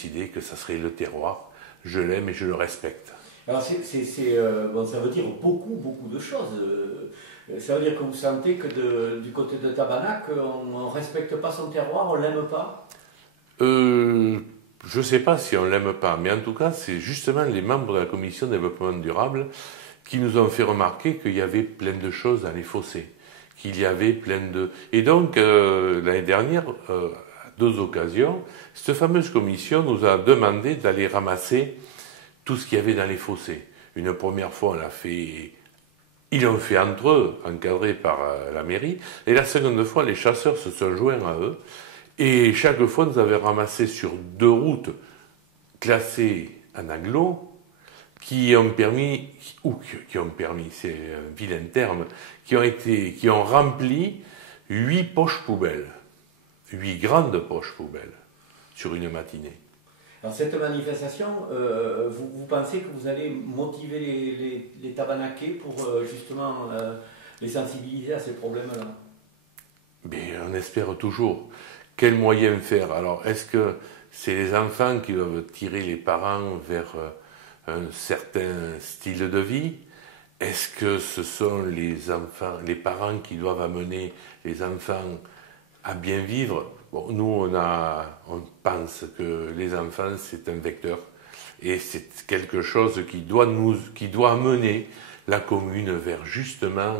décidé que ça serait le terroir. Je l'aime et je le respecte. Alors bon, ça veut dire beaucoup de choses. Ça veut dire que vous sentez que du côté de Tabanac, on ne respecte pas son terroir, on ne l'aime pas? Je ne sais pas si on ne l'aime pas, mais en tout cas, c'est justement les membres de la commission de développement durable qui nous ont fait remarquer qu'il y avait plein de choses dans les fossés, qu'il y avait plein de... Et donc, l'année dernière, à 2 occasions, cette fameuse commission nous a demandé d'aller ramasser tout ce qu'il y avait dans les fossés. Une première fois, on l'a fait... Ils l'ont fait entre eux, encadrés par la mairie, et la seconde fois, les chasseurs se sont joints à eux, et chaque fois, nous avions ramassé sur 2 routes classées en agglo, qui ont permis, c'est un vilain terme, qui ont rempli 8 poches poubelles, 8 grandes poches poubelles, sur une matinée. Alors cette manifestation, vous pensez que vous allez motiver les Tabanakais pour justement les sensibiliser à ces problèmes-là? Mais on espère toujours. Quels moyens faire? Alors, est-ce que c'est les enfants qui doivent tirer les parents vers un certain style de vie? Est-ce que ce sont les enfants, les parents qui doivent amener les enfants à bien vivre? Bon, nous, on pense que les enfants, c'est un vecteur. Et c'est quelque chose qui doit amener la commune vers justement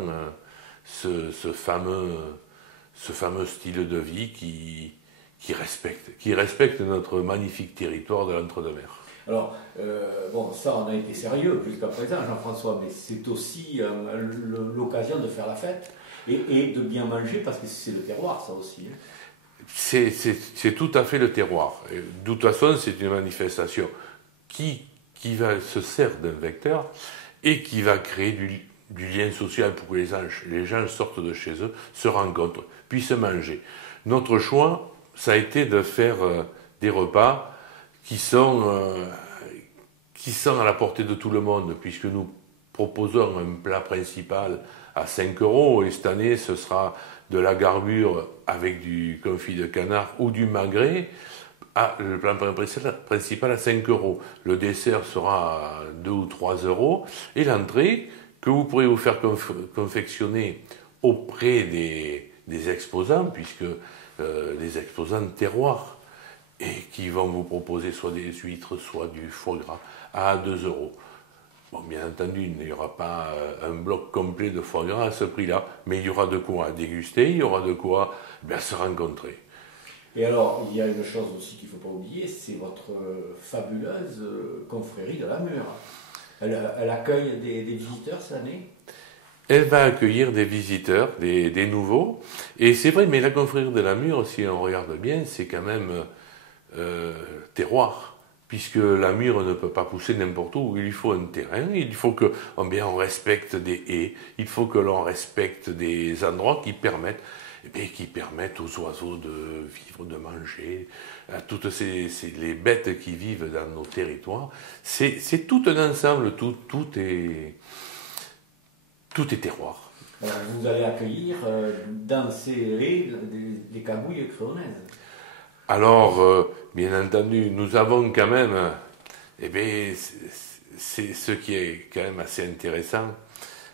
ce fameux style de vie qui respecte notre magnifique territoire de l'Entre-deux-Mers. Alors, bon, ça, on a été sérieux jusqu'à présent, Jean-François, mais c'est aussi l'occasion de faire la fête et de bien manger, parce que c'est le terroir, ça aussi. C'est tout à fait le terroir. Et de toute façon, c'est une manifestation qui se sert d'un vecteur et qui va créer du lien social pour que les gens sortent de chez eux, se rencontrent, puissent manger. Notre choix, ça a été de faire des repas qui sont à la portée de tout le monde, puisque nous proposons un plat principal à 5 € et cette année, ce sera de la garbure avec du confit de canard ou du magret, le plat principal à 5 €. Le dessert sera à 2 ou 3 € et l'entrée que vous pourrez vous faire confectionner auprès des exposants, puisque les exposants de terroir, et qui vont vous proposer soit des huîtres, soit du foie gras à 2 €. Bon, bien entendu, il n'y aura pas un bloc complet de foie gras à ce prix-là, mais il y aura de quoi déguster, il y aura de quoi se rencontrer. Et alors, il y a une chose aussi qu'il ne faut pas oublier, c'est votre fabuleuse confrérie de la Mure. Elle accueille des visiteurs cette année? Elle va accueillir des visiteurs, des nouveaux. Et c'est vrai, mais la confrérie de la Mure, si on regarde bien, c'est quand même terroir. Puisque la mûre ne peut pas pousser n'importe où, il lui faut un terrain, il faut que on respecte des haies, il faut que l'on respecte des endroits qui permettent aux oiseaux de vivre, de manger, à toutes les bêtes qui vivent dans nos territoires. C'est tout un ensemble, tout est terroir. Alors, vous allez accueillir dans ces haies des cagouilles créonaises. Alors, bien entendu, nous avons quand même, c'est ce qui est quand même assez intéressant,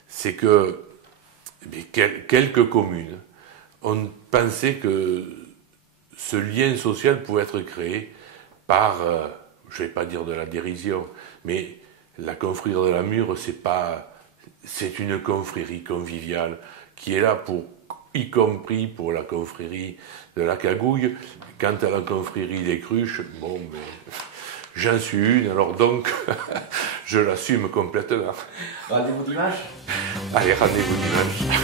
c'est que quelques communes ont pensé que ce lien social pouvait être créé par, je ne vais pas dire de la dérision, mais la confrérie de la Mure, c'est une confrérie conviviale qui est là y compris pour la confrérie de la Cagouille. Quant à la confrérie des Cruches, j'en suis une, alors donc je l'assume complètement. Rendez-vous dimanche? Allez, rendez-vous dimanche.